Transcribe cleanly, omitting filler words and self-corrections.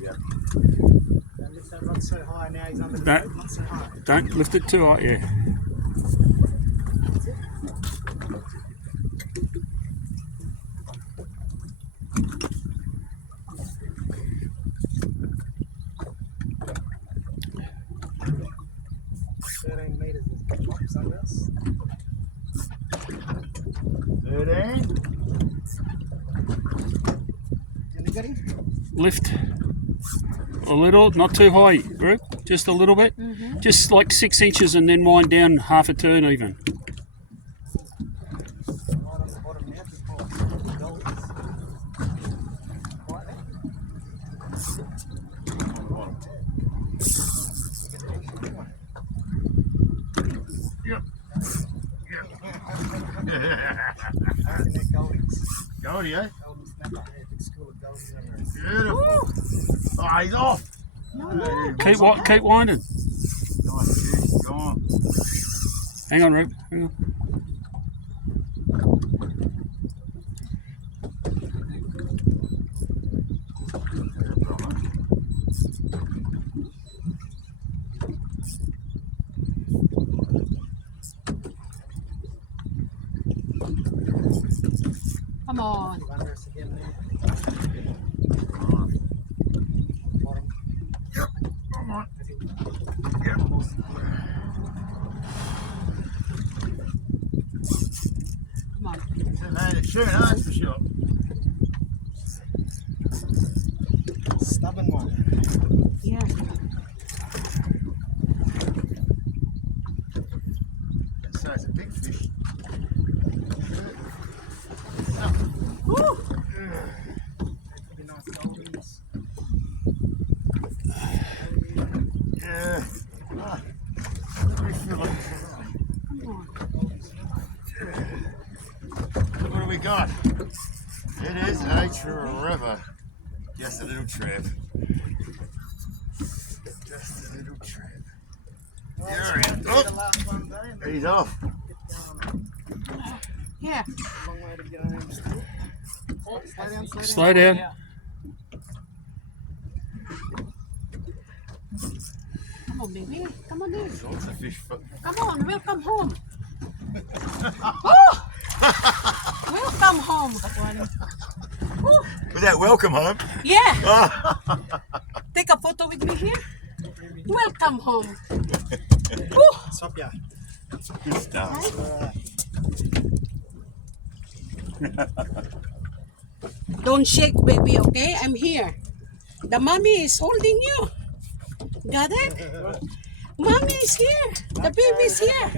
Yeah. Don't lift that rod so high now, he's under the That- boat, not so high. Don't lift it too high, yeah. That's it. Meters of drops under us. 13. Nearly got him. Lift a little, not too high, group, just a little bit. Just like 6 inches and then wind down half a turn even. Right on the bottom now, just hold the goalies. Right there. Get the extra big one. Yep. I reckon they're goldies. Goldie, eh? Golden snapper, yeah, big school of goldies over us. Beautiful. Oh, he's off. Keep winding. Nice fish, gone. Hang on, Rube. Hang on. Come on. Under us again there. Bottom. Come on. Almost. Come on. Man, it's shooting, that's for sure. Stubborn one. Yeah. So it's a big fish. Woo. Pretty nice goldies. Yeah. Ah. We feel like- Come on. What do we got? It is a river. Just a little trip. Just a little trip. Well, Yeah, it's the last one day and then He's off. get going. Yeah. A long way to get home still. Oh, slow down, slow down. Slow down. Come on, baby. Come on in. Lots of fish. Come on. Welcome home. Oh! Welcome home. Woo. Was that welcome home? Yeah. Take a photo with me here. Welcome home. Woo. Stop ya. Good stuff. Don't shake, baby, okay? I'm here. The mommy is holding you. Got it? Mommy is here. The baby is here.